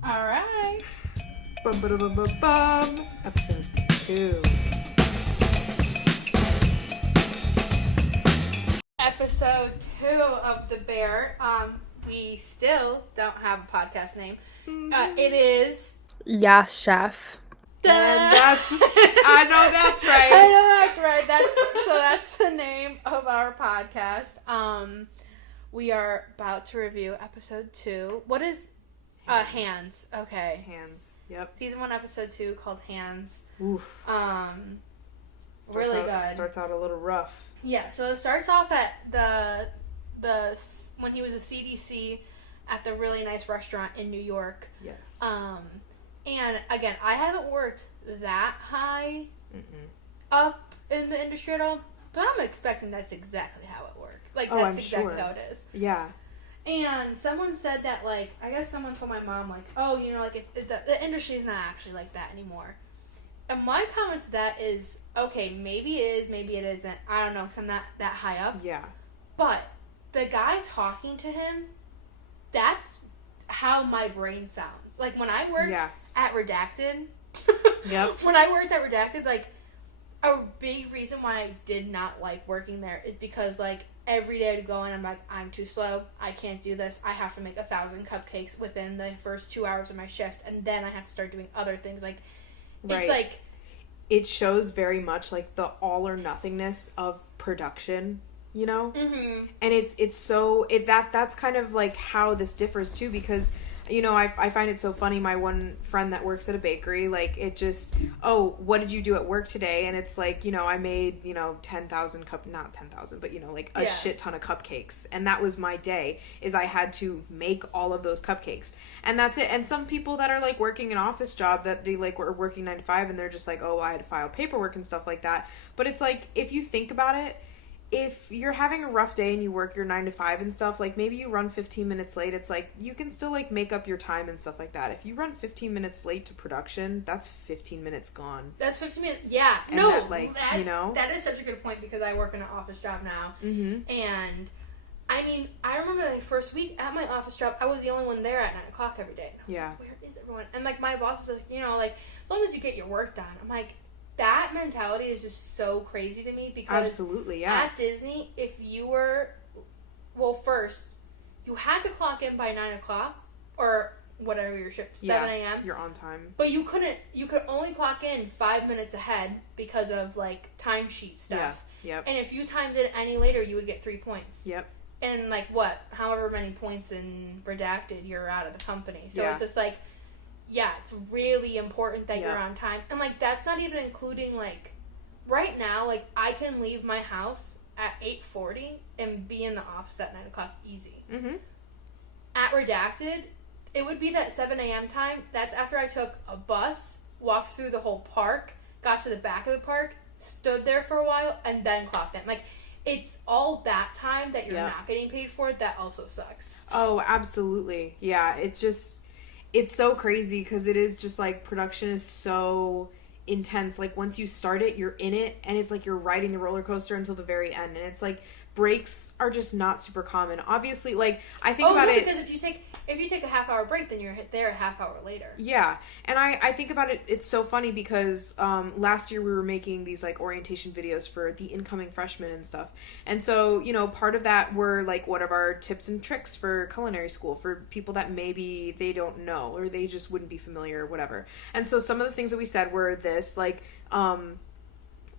All right. Bum, bum, bum, bum, bum. Episode 2. Episode 2 of The Bear. We still don't have a podcast name. It is Yass Chef. And that's, I know that's right. I know that's right. That's the name of our podcast. We are about to review episode 2. What is Hands? Okay. Hands. Yep. Season 1, episode 2, called Hands. Oof. Really good. Starts out a little rough. Yeah, so it starts off at the when he was a CDC at the really nice restaurant in New York. Yes. And again, I haven't worked that high up in the industry at all, but I'm expecting that's exactly how it works. Like, that's exactly how it is. Yeah. And someone said that, like, I guess someone told my mom, like, oh, you know, like, the industry's not actually like that anymore. And my comment to that is, okay, maybe it is, maybe it isn't. I don't know, because I'm not that high up. Yeah. But the guy talking to him, that's how my brain sounds. Like, when I worked at Redacted, when I worked at Redacted, like, a big reason why I did not like working there is because, like, every day I'd go in, I'm like, I'm too slow, I can't do this, I have to make 1,000 cupcakes within the first 2 hours of my shift, and then I have to start doing other things, like, it's like... It shows very much, like, the all or nothingness of production, you know? Mm-hmm. And it's so... That's kind of, like, how this differs, too, because... You know, I find it so funny, my one friend that works at a bakery, like, it just, oh, what did you do at work today? And it's like, you know, I made, you know, 10,000 not 10,000, but, you know, like, a shit ton of cupcakes. And that was my day, is I had to make all of those cupcakes. And that's it. And some people that are, like, working an office job that they, like, were working 9 to 5, and they're just like, oh, I had to file paperwork and stuff like that. But it's like, if you think about it, if you're having a rough day and you work your 9 to 5 and stuff, like, maybe you run 15 minutes late, it's like, you can still, like, make up your time and stuff like that. If you run 15 minutes late to production, that's 15 minutes gone. That's 15 minutes, yeah. And no, that, like, you know? That is such a good point, because I work in an office job now. Mm-hmm. And, I mean, I remember the first week at my office job, I was the only one there at 9 o'clock every day. And I was like, where is everyone? And, like, my boss was like, you know, like, as long as you get your work done. I'm like, that mentality is just so crazy to me, because absolutely, yeah. At Disney, if you were, well, first, you had to clock in by 9 o'clock, or whatever your shift, 7 a.m. You're on time. But you could only clock in 5 minutes ahead because of, like, timesheet stuff. Yeah. Yep. And if you timed it any later, you would get 3 points. Yep. And, like, however many points in Redacted, you're out of the company. So it's just, like, yeah, it's really important that you're on time. And, like, that's not even including, like, right now, like, I can leave my house at 8:40 and be in the office at 9 o'clock easy. Mm-hmm. At Redacted, it would be that 7 a.m. time. That's after I took a bus, walked through the whole park, got to the back of the park, stood there for a while, and then clocked in. Like, it's all that time that you're not getting paid for. That also sucks. Oh, absolutely. Yeah, it's just... It's so crazy, because it is just, like, production is so intense. Like, once you start it, you're in it, and it's like you're riding the roller coaster until the very end. And it's like, breaks are just not super common. Obviously, like, I think about it... because if you take a half-hour break, then you're there a half hour later. Yeah. And I think about it, it's so funny, because last year we were making these, like, orientation videos for the incoming freshmen and stuff. And so, you know, part of that were, like, what are our tips and tricks for culinary school for people that maybe they don't know, or they just wouldn't be familiar or whatever. And so some of the things that we said were this, like, on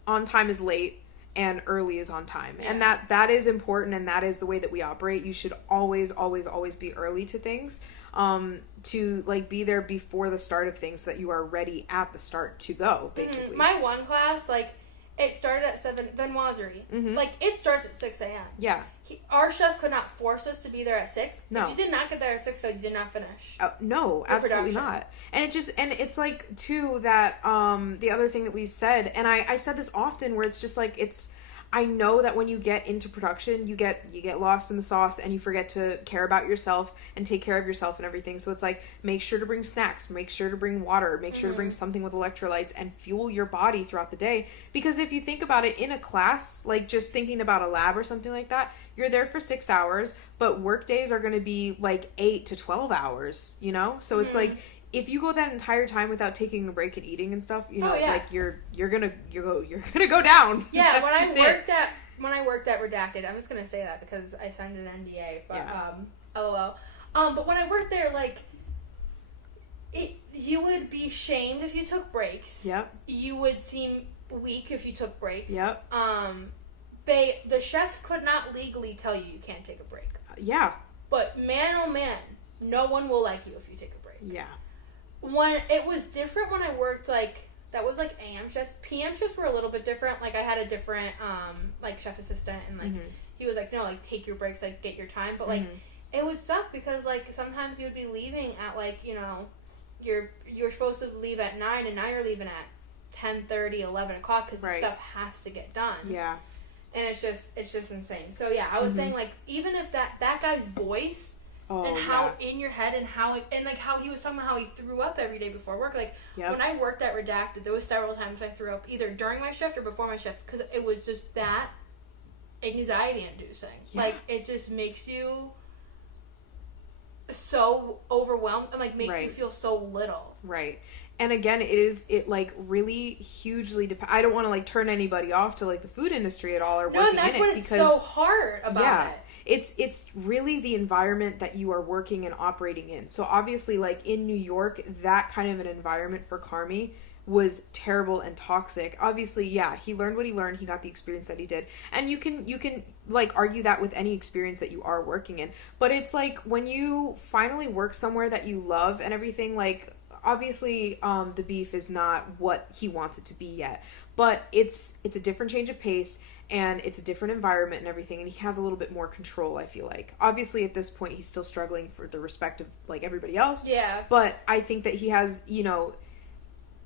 time is late, and early is on time. Yeah. And that is important, and that is the way that we operate. You should always, always, always be early to things, to, like, be there before the start of things so that you are ready at the start to go, basically. My one class, like, it started at 7, Vinoiserie. Mm-hmm. Like, it starts at 6 a.m. Yeah. Our chef could not force us to be there at 6. No. If you did not get there at 6, so you did not finish. No, absolutely not. And it's like, too, that, the other thing that we said, and I said this often, where it's just like, I know that when you get into production, you get lost in the sauce and you forget to care about yourself and take care of yourself and everything. So it's like, make sure to bring snacks, make sure to bring water, make sure to bring something with electrolytes and fuel your body throughout the day. Because if you think about it, in a class, like just thinking about a lab or something like that, you're there for 6 hours, but work days are going to be like 8 to 12 hours, you know? So it's like, if you go that entire time without taking a break and eating and stuff, you know, like you're gonna go down. Yeah, when I worked at Redacted, I'm just gonna say that because I signed an NDA, but LOL. But when I worked there, like, you would be shamed if you took breaks. Yep. You would seem weak if you took breaks. Yep. The chefs could not legally tell you can't take a break. Yeah. But man, oh man, no one will like you if you take a break. Yeah. When it was different when I worked, like, that was, like, AM shifts. PM shifts were a little bit different. Like, I had a different, like, chef assistant, and, like, he was like, no, like, take your breaks, like, get your time. But, like, it would suck because, like, sometimes you would be leaving at, like, you know, you're supposed to leave at 9, and now you're leaving at 10:30, 11 o'clock because the stuff has to get done. Yeah. And it's just insane. So, yeah, I was saying, like, even if that guy's voice... and how in your head and how he was talking about how he threw up every day before work. Like, when I worked at Redacted, there was several times I threw up either during my shift or before my shift because it was just that anxiety-inducing. Yeah. Like, it just makes you so overwhelmed and, like, makes you feel so little. Right. And again, it like really hugely I don't want to like turn anybody off to like the food industry at all or working in it. No, and that's what it's so hard about it. It's really the environment that you are working and operating in. So obviously, like in New York, that kind of an environment for Carmi was terrible and toxic. Obviously, yeah, he learned what he learned. He got the experience that he did. And you can like argue that with any experience that you are working in. But it's like when you finally work somewhere that you love and everything, like obviously the beef is not what he wants it to be yet. But it's a different change of pace. And it's a different environment and everything, and he has a little bit more control, I feel like. Obviously, at this point, he's still struggling for the respect of, like, everybody else. Yeah. But I think that he has, you know,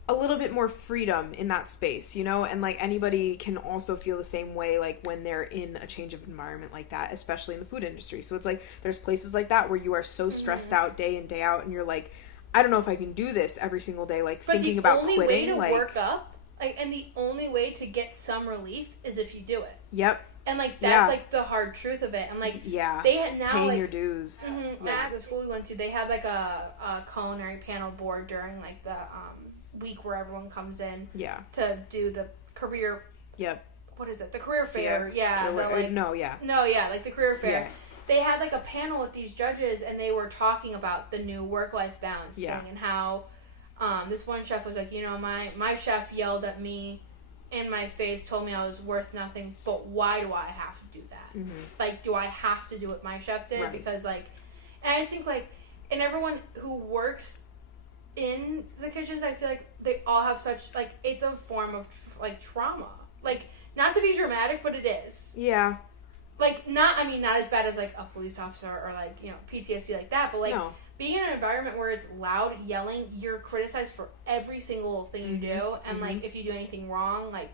a little bit more freedom in that space, you know? And, like, anybody can also feel the same way, like, when they're in a change of environment like that, especially in the food industry. So it's like, there's places like that where you are so stressed out day in, day out, and you're like, I don't know if I can do this every single day, like, thinking about quitting. But the only way to work up, like, and the only way to get some relief is if you do it. Yep. And, like, that's, like, the hard truth of it. And, like, they had now, paying like... your dues. At the school we went to, they had, like, a culinary panel board during, like, the week where everyone comes in to do the career... Yep. What is it? The career fair. Yeah. Like, the career fair. Yeah. They had, like, a panel with these judges, and they were talking about the new work-life balance thing and how... this one chef was like, you know, my chef yelled at me in my face, told me I was worth nothing, but why do I have to do that? Mm-hmm. Like, do I have to do what my chef did? Right. Because, like, and I think, like, and everyone who works in the kitchens, I feel like they all have such, like, it's a form of, like, trauma. Like, not to be dramatic, but it is. Yeah. Like, not as bad as, like, a police officer or, like, you know, PTSD like that, but, like... No. Being in an environment where it's loud, yelling, you're criticized for every single thing you do. And, like, if you do anything wrong, like...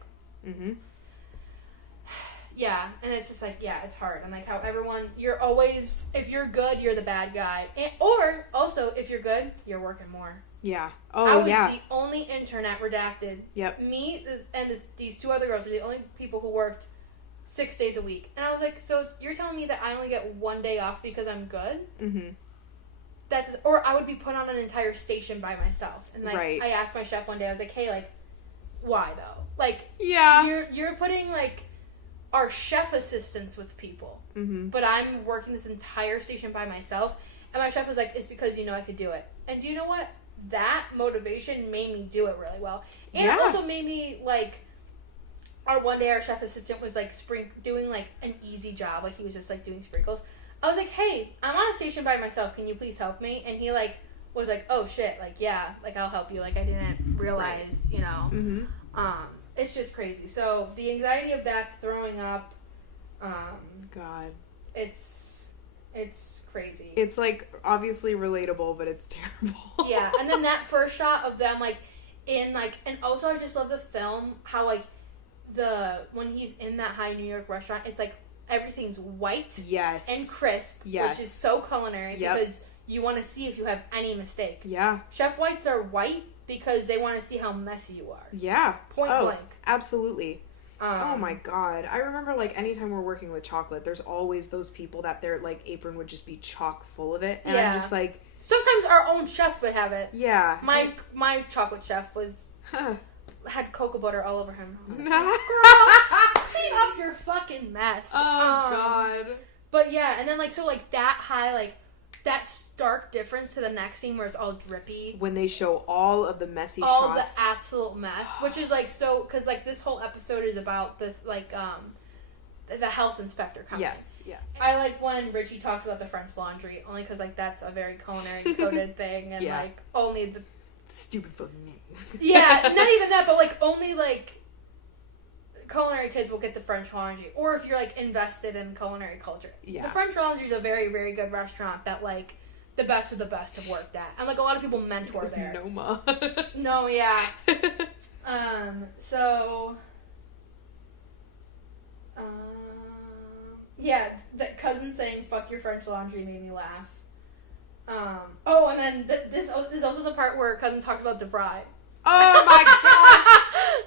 Yeah, and it's just, like, yeah, it's hard. And, like, how everyone... You're always... If you're good, you're the bad guy. Or, also, if you're good, you're working more. Yeah. I was the only intern at Redacted. Yep. Me and these two other girls were the only people who worked 6 days a week. And I was like, so you're telling me that I only get 1 day off because I'm good? Mm-hmm. Or I would be put on an entire station by myself. And, like, I asked my chef one day, I was like, hey, like, why, though? Like, you're putting, like, our chef assistants with people. Mm-hmm. But I'm working this entire station by myself. And my chef was like, it's because you know I could do it. And do you know what? That motivation made me do it really well. And it also made me, like, one day our chef assistant was, like, doing, like, an easy job. Like, he was just, like, doing sprinkles. I was like, hey, I'm on a station by myself. Can you please help me? And he, like, was like, oh, shit. Like, yeah. Like, I'll help you. Like, I didn't realize, you know. Mm-hmm. It's just crazy. So, the anxiety of that, throwing up. God. It's crazy. It's, like, obviously relatable, but it's terrible. Yeah. And then that first shot of them, like, in, like... And also, I just love the film, how, like, when he's in that high New York restaurant, it's like everything's white and crisp, which is so culinary because you want to see if you have any mistake. Yeah. Chef Whites are white because they want to see how messy you are. Yeah. Point blank. Absolutely. Oh my God. I remember like anytime we're working with chocolate, there's always those people that their like apron would just be chock full of it. And I'm just like... Sometimes our own chefs would have it. Yeah. My chocolate chef was... had cocoa butter all over him. Like, girl, clean up your fucking mess. Oh, God. But yeah, and then like, so like that high, like, that stark difference to the next scene where it's all drippy. When they show all of the messy shots. All the absolute mess. Which is like, so, because like this whole episode is about this, like, the health inspector coming. Yes. I like when Richie talks about the French laundry, only because like that's a very culinary coded thing, and like only the stupid fucking name. Yeah, not even that, but like only like culinary kids will get the French Laundry, or if you're like invested in culinary culture. Yeah, the French Laundry is a very, very good restaurant that like the best of the best have worked at, and like a lot of people mentor there. Noma. No, yeah. Yeah, that cousin saying "fuck your French Laundry" made me laugh. And then this is also the part where cousin talks about DeVry. Oh my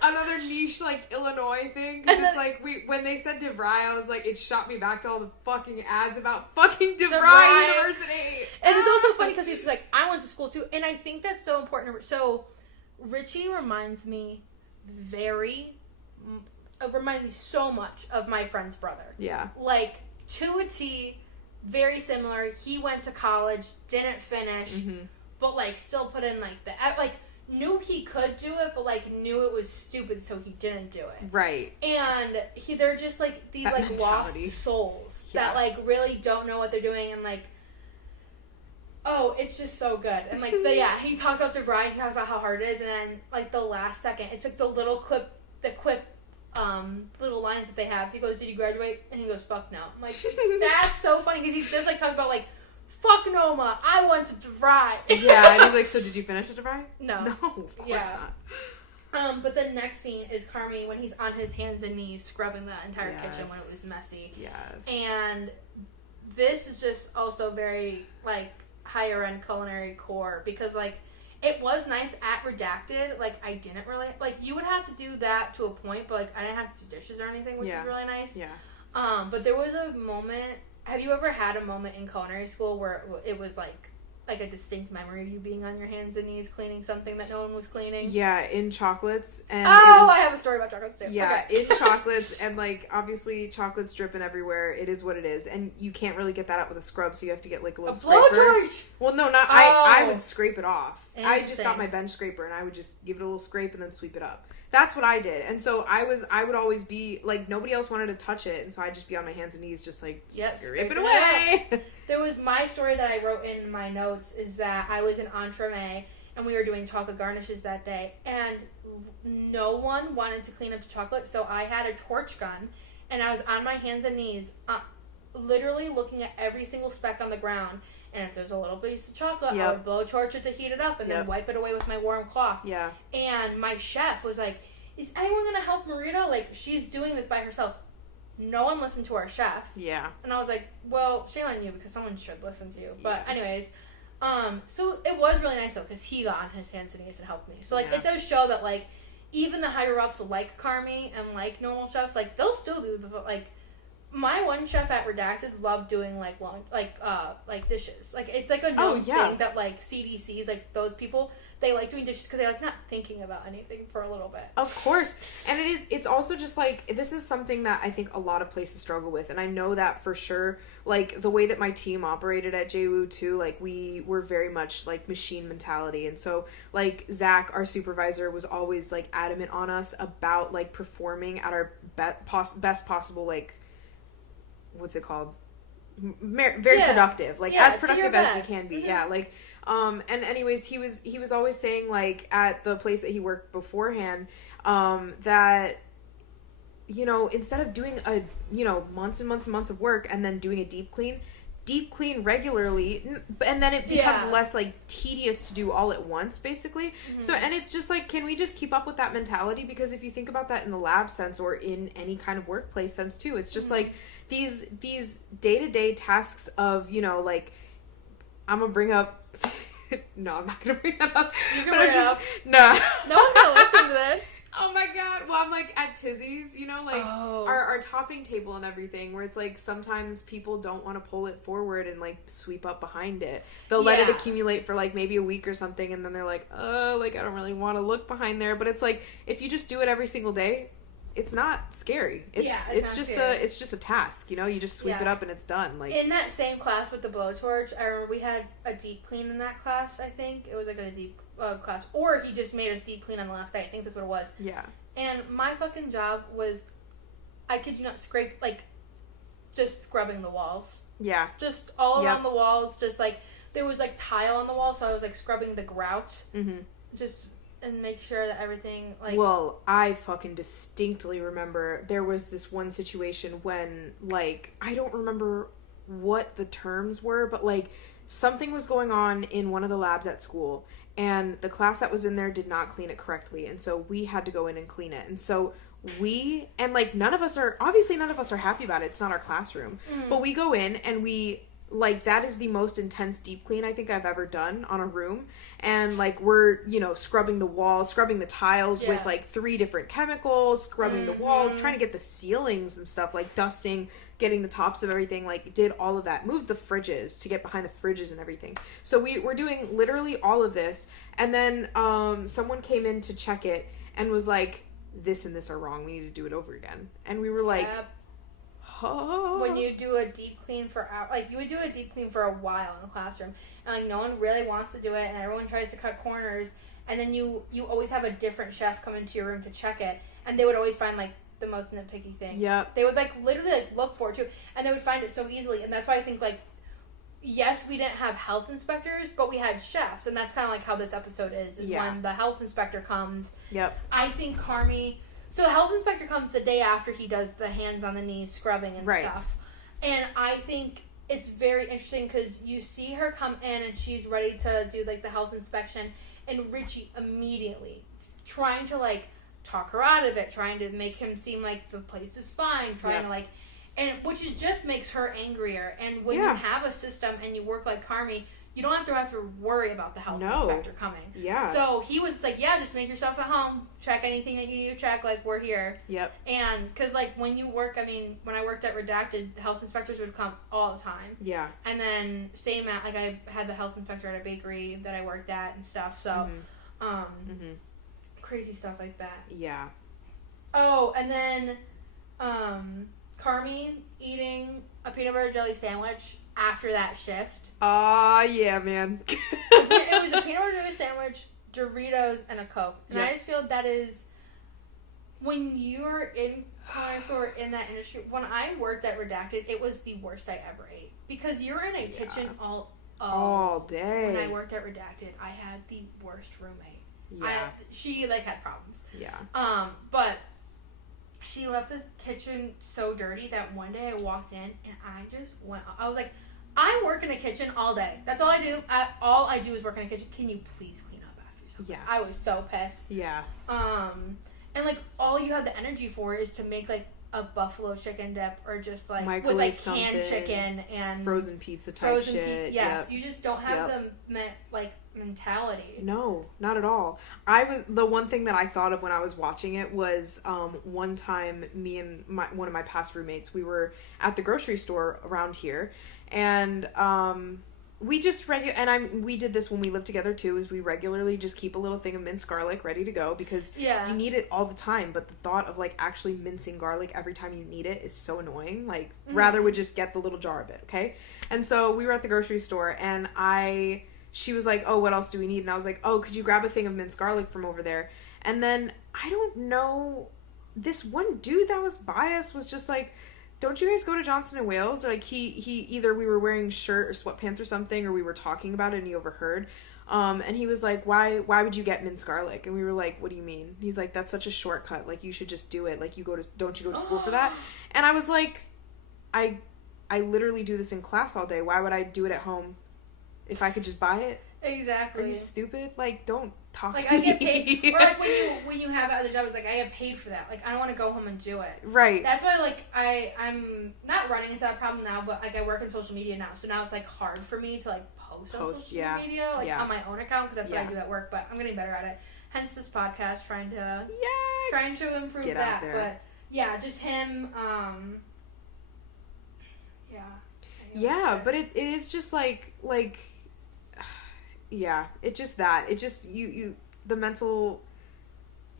God! Another niche like Illinois thing. Because it's like when they said DeVry, I was like, it shot me back to all the fucking ads about fucking DeVry University. And it's also funny because he's like, I went to school too, and I think that's so important. So Richie reminds me so much of my friend's brother. Yeah, like to a T. Very similar. He went to college, didn't finish, but like still put in like knew he could do it, but like knew it was stupid, so he didn't do it. Right. And they're just like these that like mentality. Lost souls that like really don't know what they're doing, and like, oh, it's just so good. And like he talks about DeVry, he talks about how hard it is, and then like the last second, it's like the little quip little lines that they have. He goes, "Did you graduate?" And he goes, "Fuck no." I'm like, that's so funny because he just like talks about like, "Fuck Noma, I went to DeVry." Yeah, and he's like, "So did you finish at DeVry?" No, of course not. But the next scene is Carmi when he's on his hands and knees scrubbing the entire kitchen when it was messy. Yes, and this is just also very like higher end culinary core because like. It was nice at Redacted. Like, I didn't really... Like, you would have to do that to a point, but, like, I didn't have to do dishes or anything, which is really nice. Yeah. But there was a moment... Have you ever had a moment in culinary school where it was, like a distinct memory of you being on your hands and knees cleaning something that no one was cleaning? Yeah, in chocolates. And I have a story about chocolates, too. Yeah, okay. In chocolates, and, like, obviously, chocolate's dripping everywhere. It is what it is. And you can't really get that out with a scrub, so you have to get, like, a little scraper. Blowtorch! Well, no, not... I would scrape it off. I just got my bench scraper, and I would just give it a little scrape and then sweep it up. That's what I did. And so I would always be, like, nobody else wanted to touch it, and so I'd just be on my hands and knees just, like, scrape it away. There was my story that I wrote in my notes is that I was in Entremet, and we were doing chocolate garnishes that day, and no one wanted to clean up the chocolate, so I had a torch gun, and I was on my hands and knees, literally looking at every single speck on the ground. And if there's a little piece of chocolate, I would blow a torch it to heat it up and then wipe it away with my warm cloth. Yeah. And my chef was like, "Is anyone going to help Marita? Like, she's doing this by herself." No one listened to our chef. Yeah. And I was like, well, shame on you because someone should listen to you. But anyways, so it was really nice though because he got on his hands and knees and helped me. So like it does show that like even the higher ups like Carmi and like normal chefs, like they'll still do the like. My one chef at Redacted loved doing like dishes. Like it's like a known thing that like CDCs, like those people, they like doing dishes because they like not thinking about anything for a little bit. Of course. And it's also just like this is something that I think a lot of places struggle with, and I know that for sure. Like the way that my team operated at JWU too, like we were very much like machine mentality, and so like Zach, our supervisor, was always like adamant on us about like performing at our best possible like. What's it called? Very productive, like as productive as we can be. Mm-hmm. Yeah, like, and anyways, he was always saying like at the place that he worked beforehand, that, you know, instead of doing months and months and months of work and then doing a deep clean, deep clean regularly, and then it becomes less like tedious to do all at once, basically. So, and it's just like, can we just keep up with that mentality? Because if you think about that in the lab sense or in any kind of workplace sense too, it's just like these day-to-day tasks of, you know, like, I'm gonna bring up no, I'm not gonna bring that up. You can bring it up. No. No one's gonna listen to this. Oh my god. Well, I'm like at Tizzy's, you know, like our topping table and everything, where it's like sometimes people don't want to pull it forward and like sweep up behind it. They'll let it accumulate for like maybe a week or something, and then they're like, like I don't really want to look behind there. But it's like, if you just do it every single day, it's not scary. It's just a task, you know. You just sweep it up and it's done. Like in that same class with the blowtorch, I remember we had a deep clean in that class. I think it was like a deep class, or he just made us deep clean on the last day. I think that's what it was. Yeah. And my fucking job was, I kid you not, just scrubbing the walls. Yeah. Just all around the walls. Just like there was like tile on the wall, so I was like scrubbing the grout. Just. And make sure that everything, like... Well, I fucking distinctly remember there was this one situation when, like, I don't remember what the terms were, but, like, something was going on in one of the labs at school, and the class that was in there did not clean it correctly, and so we had to go in and clean it. And so none of us are happy about it. It's not our classroom. But we go in and like, that is the most intense deep clean I think I've ever done on a room. And, like, we're, you know, scrubbing the walls, scrubbing the tiles with, like, 3 different chemicals, scrubbing the walls, trying to get the ceilings and stuff, like, dusting, getting the tops of everything, like, did all of that. Moved the fridges to get behind the fridges and everything. So we're doing literally all of this. And then someone came in to check it and was like, this and this are wrong. We need to do it over again. And we were like... When you do a deep clean you would do a deep clean for a while in the classroom, and like no one really wants to do it, and everyone tries to cut corners, and then you always have a different chef come into your room to check it, and they would always find like the most nitpicky things. Yeah, they would like literally like look for it too, and they would find it so easily, and that's why I think like, yes, we didn't have health inspectors, but we had chefs, and that's kind of like how this episode is when the health inspector comes. Yep. I think Carmi. So the health inspector comes the day after he does the hands on the knees scrubbing and stuff. And I think it's very interesting because you see her come in and she's ready to do like the health inspection, and Richie immediately trying to like talk her out of it, trying to make him seem like the place is fine, trying to like, and which just makes her angrier. And when you have a system and you work like Carmi, you don't have to worry about the health inspector coming. Yeah. So he was like, just make yourself at home. Check anything that you need to check. Like, we're here. Yep. And, because, like, when you work, I mean, when I worked at Redacted, health inspectors would come all the time. Yeah. And then, same at, like, I had the health inspector at a bakery that I worked at and stuff. So, crazy stuff like that. Yeah. Oh, and then, Carmi eating a peanut butter jelly sandwich after that shift. Yeah, man. It was a peanut butter jelly sandwich, Doritos, and a Coke. And I just feel that is, when you're in culinary store in that industry, when I worked at Redacted, it was the worst I ever ate. Because you're in a kitchen all day. When I worked at Redacted, I had the worst roommate. Yeah. She, like, had problems. Yeah. But she left the kitchen so dirty that one day I walked in and I was like, I work in a kitchen all day. That's all I do. All I do is work in a kitchen. Can you please clean up after yourself? Yeah. I was so pissed. Yeah. And like all you have the energy for is to make like a buffalo chicken dip or just like with like canned chicken and frozen pizza type shit. Yes, you just don't have the mentality. No, not at all. The one thing that I thought of when I was watching it was one time me and one of my past roommates, we were at the grocery store around here. And we just we did this when we lived together too, is we regularly just keep a little thing of minced garlic ready to go because you need it all the time. But the thought of like actually mincing garlic every time you need it is so annoying. Like rather would just get the little jar of it, okay? And so we were at the grocery store and she was like, oh, what else do we need? And I was like, oh, could you grab a thing of minced garlic from over there? And then I don't know, this one dude that was by us was just like, don't you guys go to Johnson & Wales? Or like he either we were wearing shirt or sweatpants or something, or we were talking about it and he overheard. And he was like, why would you get minced garlic? And we were like, what do you mean? He's like, that's such a shortcut. Like, you should just do it. Like, don't you go to school for that? And I was like, I I literally do this in class all day. Why would I do it at home if I could just buy it? Exactly. Are you stupid? Like, don't talk like, to me. I get paid. Or, like, when you have other jobs, like, I get paid for that. Like, I don't want to go home and do it. Right. That's why, like, I'm not running into that problem now, but, like, I work in social media now, so now it's, like, hard for me to, like, post on social media, like, on my own account, because that's what I do at work, but I'm getting better at it. Hence this podcast, trying to improve get that. Out there. But, yeah, just him, Yeah, but it is just, like... Yeah, it just that. It just, you the mental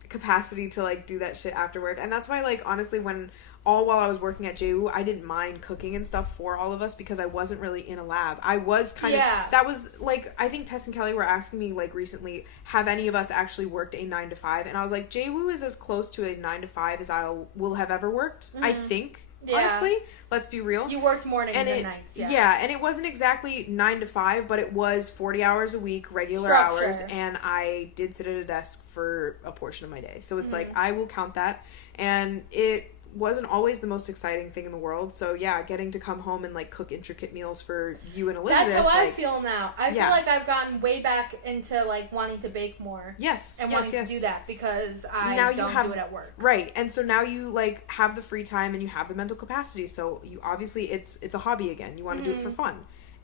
capacity to, like, do that shit after work. And that's why, like, honestly, while I was working at JU, I didn't mind cooking and stuff for all of us because I wasn't really in a lab. I was kind of, that was, like, I think Tess and Kelly were asking me, like, recently, have any of us actually worked a 9 to 5? And I was like, JU is as close to a 9 to 5 as I will have ever worked, I think. Yeah. Honestly, let's be real. You worked mornings and nights. Yeah, and it wasn't exactly 9 to 5, but it was 40 hours a week, regular hours, and I did sit at a desk for a portion of my day. So it's like, I will count that, and it wasn't always the most exciting thing in the world. So yeah, getting to come home and, like, cook intricate meals for you and Elizabeth. That's how I feel now. I feel like I've gotten way back into, like, wanting to bake more. Yes. And wanting to do that because I don't do it at work. Right. And so now you, like, have the free time and you have the mental capacity. So you obviously, it's a hobby again. You want to do it for fun.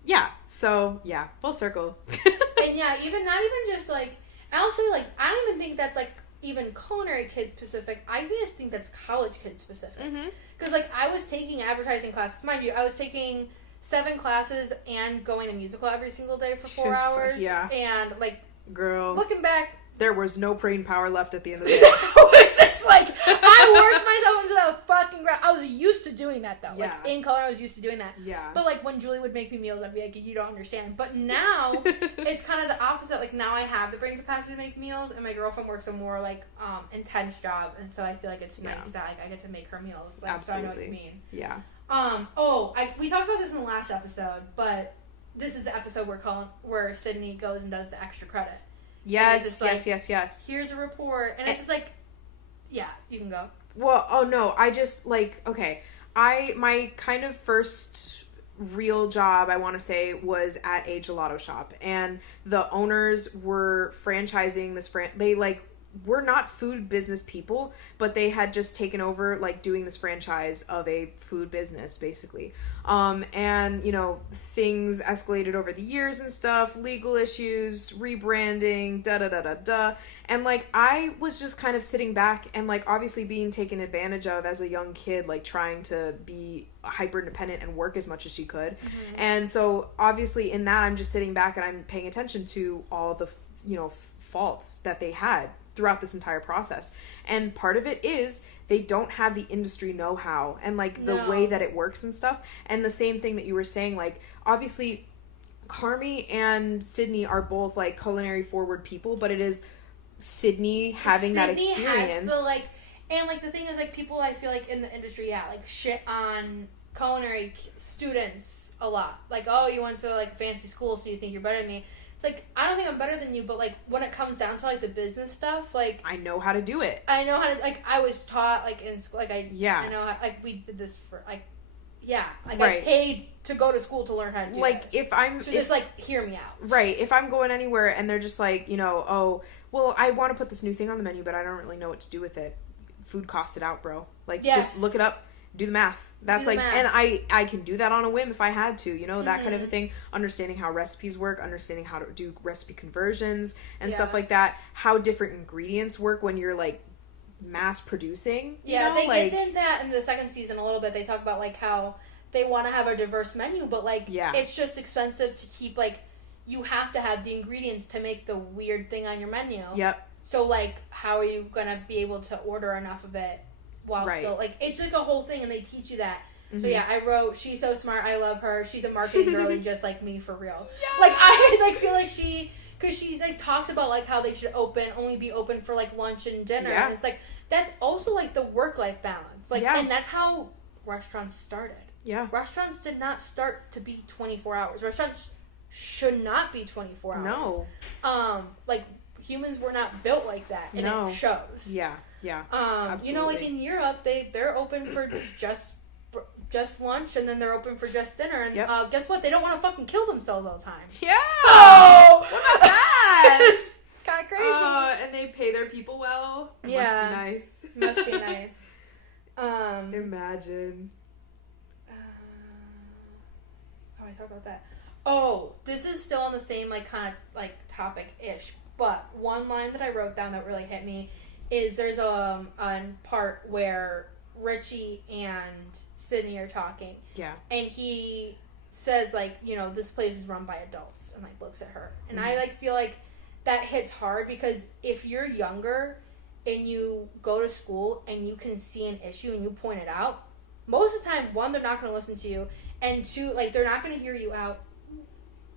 Yeah. So yeah, full circle. And yeah, not even just, like, I also, like, I don't even think that's, like, even culinary kid specific. I just think that's college kid specific. Because, like, I was taking advertising classes. Mind you, I was taking 7 classes and going to musical every single day for 4 hours. Yeah. And, like, girl, looking back, there was no brain power left at the end of the day. It was just like, I worked myself into the fucking ground. I was used to doing that, though. Yeah. Like, in college, I was used to doing that. Yeah. But, like, when Julie would make me meals, I'd be like, you don't understand. But now, it's kind of the opposite. Like, now I have the brain capacity to make meals, and my girlfriend works a more, like, intense job. And so I feel like it's nice that, like, I get to make her meals. Like, absolutely. So I know what you mean. Yeah. We talked about this in the last episode, but this is the episode where Sydney goes and does the extra credit. Yes, like, yes. Here's a report. And it's just like, yeah, you can go. Well, oh no, I just, like, okay. My kind of first real job, I want to say, was at a gelato shop. And the owners were franchising this they, like, were not food business people, but they had just taken over, like, doing this franchise of a food business, basically. And, you know, things escalated over the years and stuff, legal issues, rebranding, da-da-da-da-da. And, like, I was just kind of sitting back and, like, obviously being taken advantage of as a young kid, like, trying to be hyper independent and work as much as she could. And so, obviously, in that, I'm just sitting back and I'm paying attention to all the, you know, faults that they had throughout this entire process. And part of it is they don't have the industry know-how and, like, the way that it works and stuff. And the same thing that you were saying, like, obviously Carmi and Sydney are both, like, culinary forward people, but it is Sydney having that experience. Has the, like, and, like, the thing is, like, people I feel like in the industry, like, shit on culinary students a lot. Like, oh, you went to, like, fancy school, so you think you're better than me. Like, I don't think I'm better than you, but, like, when it comes down to, like, the business stuff, like... I know how to do it. I know how to, like, I was taught, like, in school, like, I know, like, we did this for, like, like, I paid to go to school to learn how to do like, this. Just, like, hear me out. Right. If I'm going anywhere and they're just like, you know, oh, well, I want to put this new thing on the menu, but I don't really know what to do with it. Food costs it out, bro. Like, just look it up, do the math. That's like, and I can do that on a whim if I had to, you know, that kind of a thing. Understanding how recipes work, understanding how to do recipe conversions and stuff like that. How different ingredients work when you're, like, mass producing. You know? They did that in the second season a little bit. They talk about, like, how they want to have a diverse menu, but, like, it's just expensive to keep, like, you have to have the ingredients to make the weird thing on your menu. Yep. So, like, how are you going to be able to order enough of it? While still, like, it's like a whole thing, and they teach you that. So, yeah, I wrote, she's so smart, I love her. She's a marketing girly just like me, for real. Yeah. Like, I, like, feel like because she's, like, talks about, like, how they should only be open for, like, lunch and dinner. Yeah. And it's, like, that's also, like, the work-life balance. Like, and that's how restaurants started. Yeah. Restaurants did not start to be 24 hours. Restaurants should not be 24 hours. No. Like, humans were not built like that, and it shows. Yeah. Yeah. You know, like, in Europe, they're open for just just lunch, and then they're open for just dinner. And guess what? They don't want to fucking kill themselves all the time. Yeah. So, what about that? Kind of crazy. And they pay their people well. Must be nice. Must be nice. Imagine. How do I talk about that? Oh, this is still on the same kind of topic-ish. But one line that I wrote down that really hit me is there's a part where Richie and Sydney are talking. Yeah. And he says, this place is run by adults, and, looks at her. And I, feel like that hits hard, because if you're younger and you go to school and you can see an issue and you point it out, most of the time, one, they're not going to listen to you, and two, they're not going to hear you out.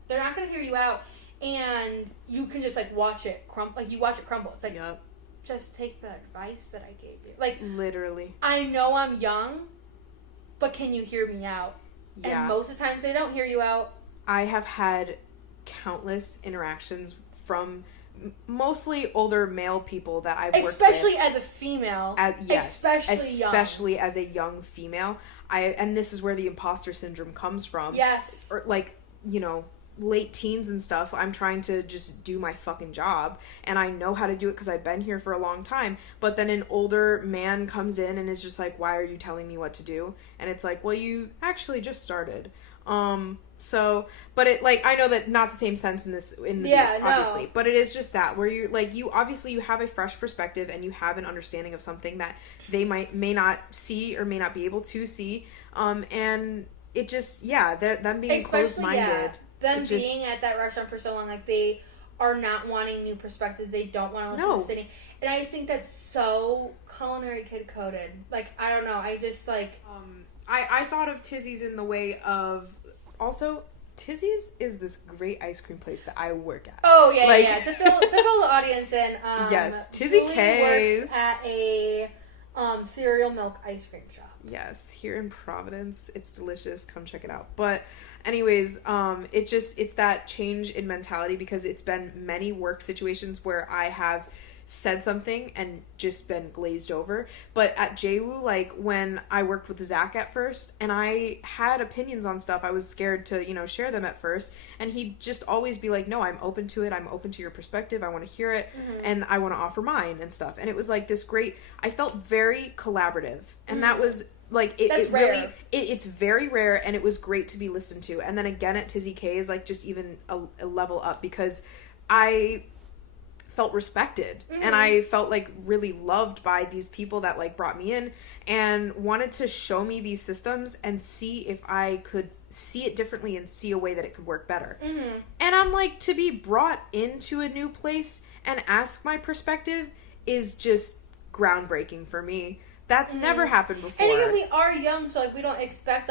They're not going to hear you out, and you can just, watch it crumble. You watch it crumble. It's just take the advice that I gave you. Literally. I know I'm young, but can you hear me out? Yeah. And most of the times they don't hear you out. I have had countless interactions from mostly older male people that I've worked with. Especially as a female. Yes. Especially as a young female. And this is where the imposter syndrome comes from. Yes. Or, late teens and stuff, I'm trying to just do my fucking job, and I know how to do it because I've been here for a long time, but then an older man comes in and is just like, why are you telling me what to do? And it's like, well, you actually just started. But it, I know that not the same sense in the youth, obviously, but it is just that, where you're, you obviously you have a fresh perspective, and you have an understanding of something that they may not see or may not be able to see, and it just, them being closed-minded. Being at that restaurant for so long, they are not wanting new perspectives. They don't want to listen to Sydney. And I just think that's so culinary kid coded. I don't know. I just I thought of Tizzy's in the way of, also, Tizzy's is this great ice cream place that I work at. Oh, yeah. To fill the audience in, yes, Tizzy K's works at a cereal milk ice cream shop. Yes, here in Providence. It's delicious. Come check it out. But anyways, it's that change in mentality, because it's been many work situations where I have said something and just been glazed over. But at JWU, when I worked with Zach at first, and I had opinions on stuff, I was scared to, share them at first. And he'd just always be like, no, I'm open to it. I'm open to your perspective. I want to hear it. Mm-hmm. And I want to offer mine and stuff. And it was this great, I felt very collaborative. And that was it really, it's very rare, and it was great to be listened to. And then again at Tizzy K is just even a level up, because I felt respected, and I felt really loved by these people that brought me in and wanted to show me these systems and see if I could see it differently and see a way that it could work better. And I'm to be brought into a new place and ask my perspective is just groundbreaking for me. That's never happened before. And even we are young, so we don't expect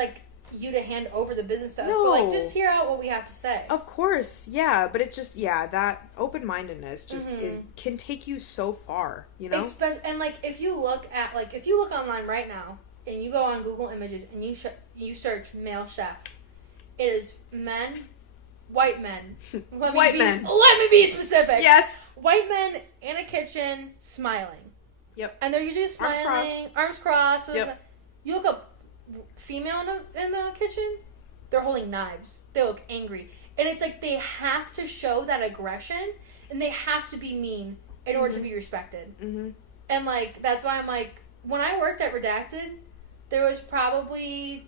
you to hand over the business to us. But just hear out what we have to say. Of course, yeah. But it's just that open-mindedness just can take you so far, And if you look at if you look online right now and you go on Google Images and you search male chef, it is men, white men. White men. Let me be specific. Yes. White men in a kitchen smiling. Yep. And they're usually smiling, arms crossed. Yep. You look up female in the kitchen, they're holding knives. They look angry. And it's they have to show that aggression, and they have to be mean in order to be respected. Mm-hmm. And that's why I'm when I worked at Redacted, there was probably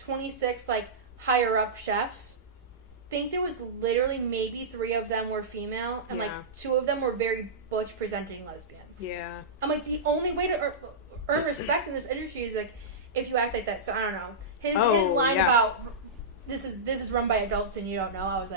26 higher up chefs. I think there was literally maybe 3 of them were female, and 2 of them were very butch presenting lesbians. Yeah. I'm the only way to earn respect in this industry is if you act like that. So I don't know. His line about this is run by adults and you don't know. I was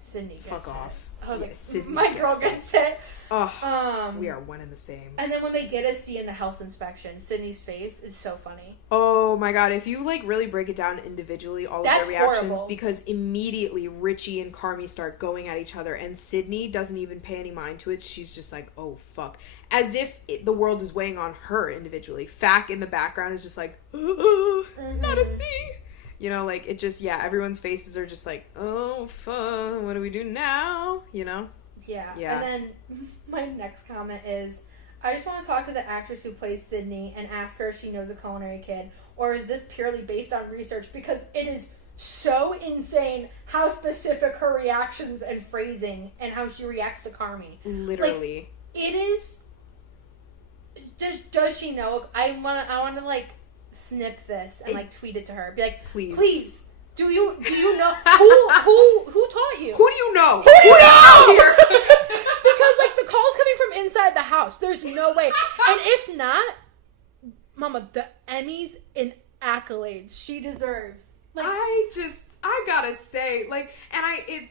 Sydney gets fuck off. I was Sydney my girl gets it. Oh, we are one and the same. And then when they get a C in the health inspection, Sydney's face is so funny. Oh my god, if you really break it down individually, all of their reactions, horrible. Because immediately Richie and Carmi start going at each other, and Sydney doesn't even pay any mind to it. She's just oh fuck. As if the world is weighing on her individually. Fack in the background is just not a C. It just, everyone's faces are just oh fuck, what do we do now? Yeah. And then my next comment is, I just want to talk to the actress who plays Sydney and ask her if she knows a culinary kid, or is this purely based on research? Because it is so insane how specific her reactions and phrasing and how she reacts to Carmi. Literally. Like, it is... Does she know? I want to, like, snip this and, like, tweet it to her. Be like, please. Do you know who taught you? Who do you know? Who do you know? Here? Because like the call's coming from inside the house. There's no way. And if not, Mama, the Emmys and accolades she deserves. Like, I gotta say, like, and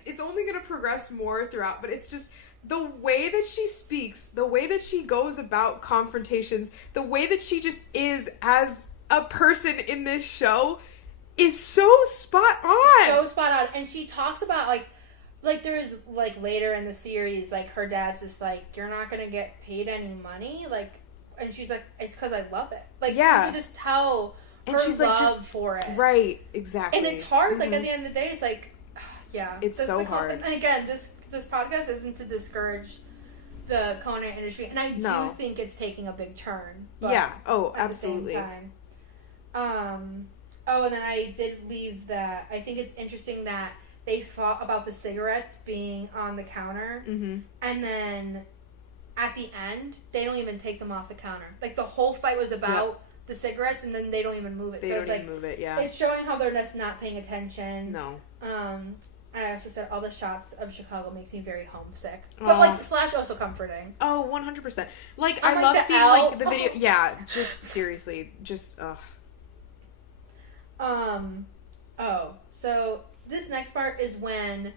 it's only gonna progress more throughout, but it's just the way that she speaks, the way that she goes about confrontations, the way that she just is as a person in this show is so spot on. So spot on. And she talks about, like there's, like, later in the series, like, her dad's just like, you're not gonna get paid any money? Like, and she's like, it's because I love it. Like, you can just tell her she's love like, for it. Right, exactly. And it's hard. Like, at the end of the day, it's like, yeah. It's so hard. And again, this podcast isn't to discourage the culinary industry. And I do think it's taking a big turn. Yeah. Oh, absolutely. At the same time. Oh, and then I did leave that. I think it's interesting that they fought about the cigarettes being on the counter. Mm-hmm. And then at the end, they don't even take them off the counter. Like, the whole fight was about the cigarettes, and then they don't even move it. They don't even move it, yeah. It's showing how they're just not paying attention. No. I also said all the shots of Chicago makes me very homesick. But, like, / also comforting. Oh, 100%. Like, I love seeing, like, the video. Yeah, just seriously. Just, so this next part is when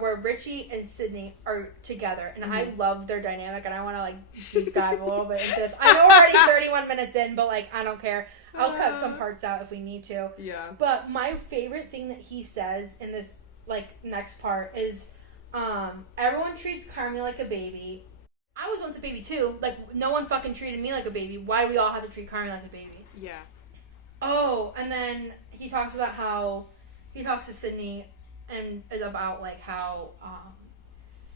where Richie and Sydney are together, and I love their dynamic, and I want to, like, deep dive a little bit into this. I know we're already 31 minutes in, but, like, I don't care. I'll cut some parts out if we need to. Yeah. But my favorite thing that he says in this, like, next part is, everyone treats Carmi like a baby. I was once a baby, too. Like, no one fucking treated me like a baby. Why do we all have to treat Carmi like a baby? Yeah. Oh, and then he talks about how he talks to Sydney and is about, like, how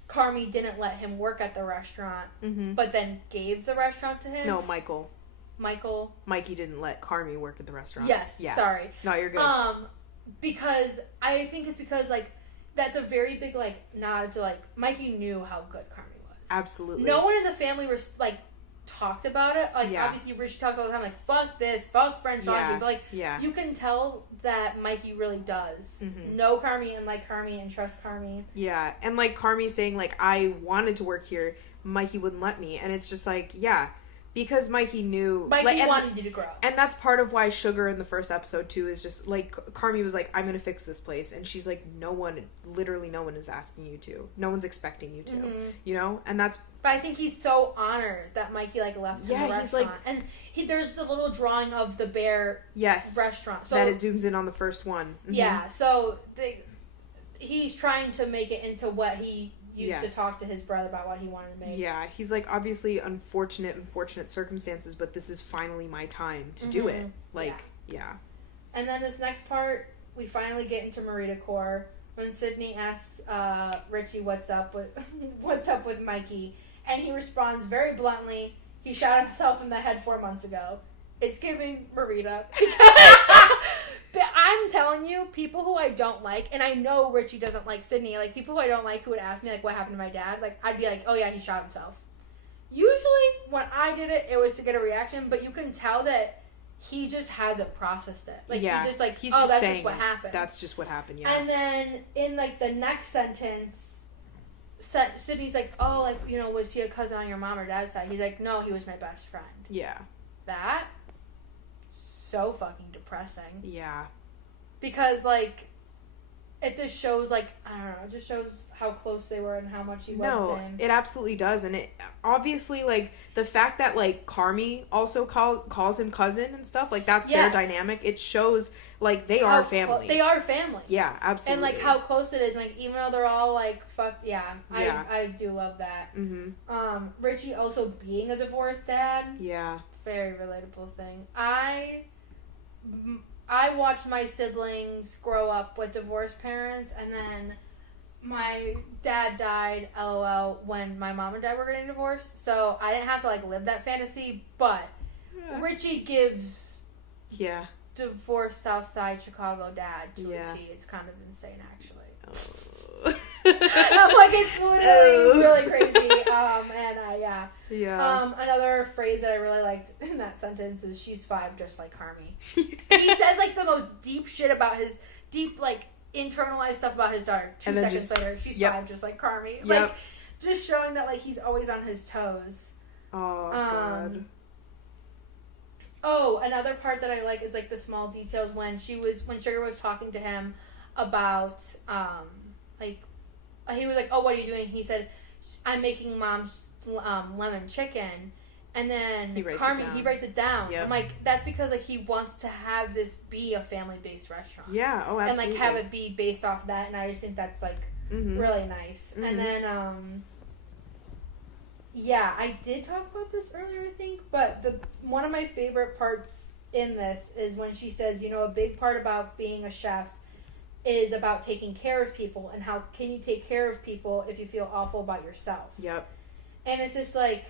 Carmi didn't let him work at the restaurant, but then gave the restaurant to him. No, Michael. Mikey didn't let Carmi work at the restaurant. Yes, yeah. Sorry. No, you're good. Because I think it's because, like, that's a very big, like, nod to, like, Mikey knew how good Carmi was. Absolutely. No one in the family was, like, talked about it. Like, obviously, Richie talks all the time, like, fuck this, fuck French laundry. But, like, you can tell that Mikey really does know Carmi and like Carmi and trust Carmi. Yeah, and, like, Carmi saying, like, I wanted to work here, Mikey wouldn't let me. And it's just like, yeah, because Mikey knew... Mikey wanted you to grow. And that's part of why Sugar in the first episode, too, is just, like, Carmi was like, I'm going to fix this place. And she's like, literally no one is asking you to. No one's expecting you to. You know? And that's... But I think he's so honored that Mikey, like, left him the restaurant. He's like... And there's the little drawing of the bear restaurant. So, that it zooms in on the first one. Yeah, so he's trying to make it into what he... used to talk to his brother about what he wanted to make. Yeah, he's like, obviously unfortunate circumstances, but this is finally my time to do it. Like, yeah. And then this next part, we finally get into Marita Core when Sydney asks Richie what's up with Mikey, and he responds very bluntly, he shot himself in the head 4 months ago. It's giving Marita. But I'm telling you, people who I don't like, and I know Richie doesn't like Sydney, like, people who I don't like who would ask me, like, what happened to my dad, like, I'd be like, oh yeah, he shot himself. Usually, when I did it, it was to get a reaction, but you can tell that he just hasn't processed it. Like, he just, like, he's that's just what happened. That's just what happened, yeah. And then, in, like, the next sentence, Sydney's like, oh, like, you know, was he a cousin on your mom or dad's side? He's like, no, he was my best friend. Yeah. That... so fucking depressing. Yeah. Because, like, it just shows, like, I don't know, it just shows how close they were and how much he loves him. It absolutely does. And it, obviously, like, the fact that, like, Carmi also calls him cousin and stuff, like, that's their dynamic. It shows, like, they are family. They are family. Yeah, absolutely. And, like, how close it is. Like, even though they're all, like, I do love that. Mm-hmm. Richie also being a divorced dad. Yeah. Very relatable thing. I watched my siblings grow up with divorced parents, and then my dad died, LOL, when my mom and dad were getting divorced, so I didn't have to, like, live that fantasy, but Richie gives Yeah. divorced South Side Chicago dad to a T. It's kind of insane, actually. Oh. I'm like, it's literally really crazy. Another phrase that I really liked in that sentence is, she's 5 just like Carmi. He says, like, the most deep shit about his deep, like, internalized stuff about his daughter. 2 seconds later, she's 5 just like Carmi. Yep. Like, just showing that, like, he's always on his toes. Oh, God. Oh, another part that I like is, like, the small details when Sugar was talking to him about, like, he was like, oh, what are you doing? He said, I'm making Mom's lemon chicken. And then he writes it down. Yep. I'm like, that's because, like, he wants to have this be a family-based restaurant. Yeah, oh, absolutely. And, like, have it be based off that, and I just think that's, like, really nice. Mm-hmm. And then, I did talk about this earlier, I think, but one of my favorite parts in this is when she says, you know, a big part about being a chef is about taking care of people, and how can you take care of people if you feel awful about yourself? Yep. And it's just, like,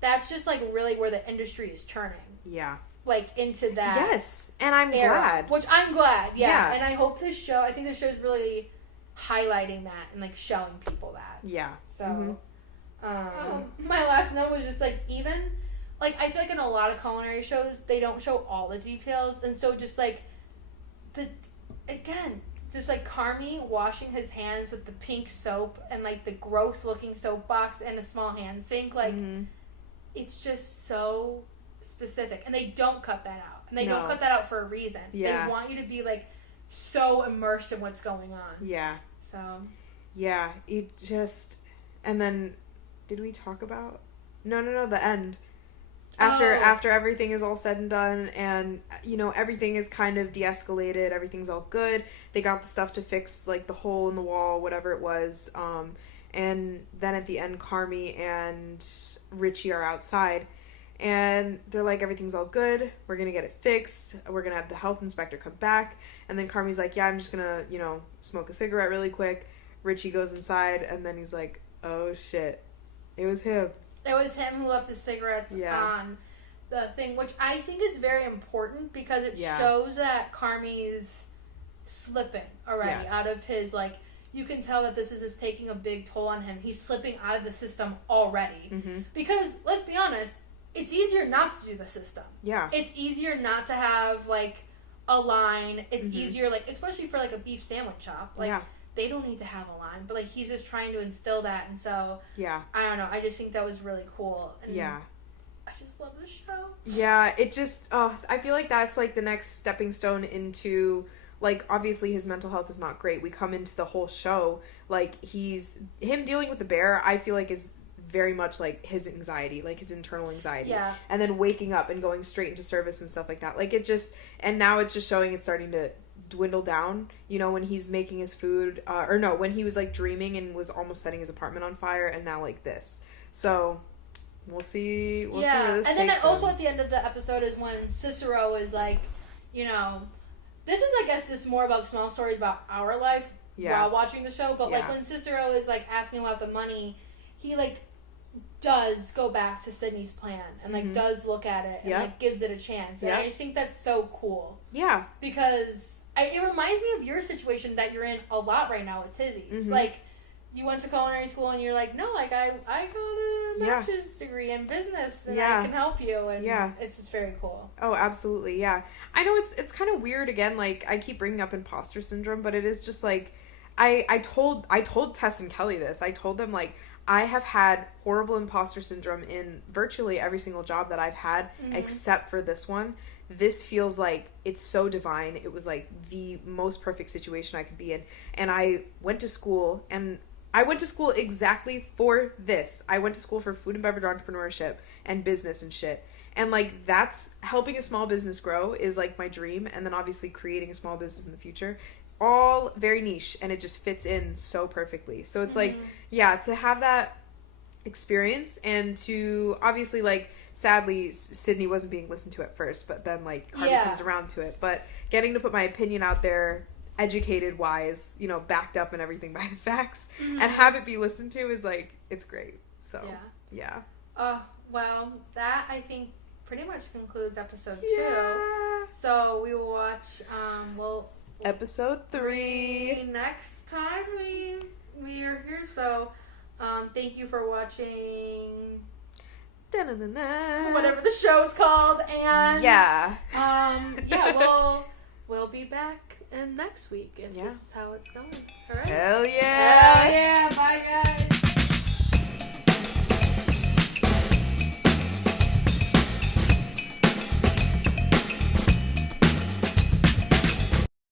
that's just, like, really where the industry is turning. Yeah. Like, into that. Yes. And I'm glad. Which I'm glad, yeah. And I hope this show, I think this show is really highlighting that and, like, showing people that. Yeah. So, my last note was just, like, even, like, I feel like in a lot of culinary shows, they don't show all the details. And so just, like, just, like, Carmi washing his hands with the pink soap and, like, the gross-looking soap box and a small hand sink, like, it's just so specific. And they don't cut that out. And they don't cut that out for a reason. Yeah. They want you to be, like, so immersed in what's going on. Yeah. So. Yeah. It just... And then, did we talk about... No, the end. After everything is all said and done, and, you know, everything is kind of de-escalated, everything's all good, they got the stuff to fix, like, the hole in the wall, whatever it was, and then at the end, Carmi and Richie are outside, and they're like, everything's all good, we're gonna get it fixed, we're gonna have the health inspector come back, and then Carmi's like, yeah, I'm just gonna, you know, smoke a cigarette really quick. Richie goes inside, and then he's like, oh shit, it was him. It was him who left his cigarettes on the thing, which I think is very important because it shows that Carmi's slipping already out of his, like, you can tell that this is taking a big toll on him. He's slipping out of the system already. Mm-hmm. Because, let's be honest, it's easier not to do the system. Yeah. It's easier not to have, like, a line. It's easier, like, especially for, like, a beef sandwich shop. Like, they don't need to have a line, but, like, he's just trying to instill that, and so, I don't know, I just think that was really cool, and I just love this show. Yeah, it just, I feel like that's, like, the next stepping stone into, like, obviously his mental health is not great. We come into the whole show, like, him dealing with the bear, I feel like is very much, like, his anxiety, like, his internal anxiety. Yeah. And then waking up and going straight into service and stuff like that. Like, it just, and now it's just showing it's starting to dwindle down, you know, when he's making his food, when he was, like, dreaming and was almost setting his apartment on fire, and now, like, this. So, we'll see where this takes him. And then also at the end of the episode is when Cicero is, like, you know, this is, I guess, just more about small stories about our life while watching the show, but, like, when Cicero is, like, asking about the money, he, like, does go back to Sydney's plan and, like, does look at it and, like, gives it a chance. And I just think that's so cool. Yeah. Because it reminds me of your situation that you're in a lot right now with Tizzy's. Like, you went to culinary school and you're like, no, like, I got a master's degree in business and I can help you. And it's just very cool. Oh, absolutely, yeah. I know it's kind of weird, again, like, I keep bringing up imposter syndrome, but it is just, like, I told Tess and Kelly this. I told them, like, I have had horrible imposter syndrome in virtually every single job that I've had, except for this one. This feels like it's so divine. It was, like, the most perfect situation I could be in. And I went to school, and I went to school exactly for this. I went to school for food and beverage entrepreneurship and business and shit. And, like, that's helping a small business grow is, like, my dream. And then obviously creating a small business in the future. All very niche, and it just fits in so perfectly. So it's like, to have that experience, and to obviously, like, sadly Sydney wasn't being listened to at first, but then, like, Carmi comes around to it, but getting to put my opinion out there, educated wise, you know, backed up and everything by the facts, and have it be listened to is, like, it's great. So well, that I think pretty much concludes episode 2. So we will watch episode 3 next time we are here. So thank you for watching. Da-na-na-na. Whatever the show's called, and we'll be back next week if this is how it's going. All right. Hell yeah! Bye guys.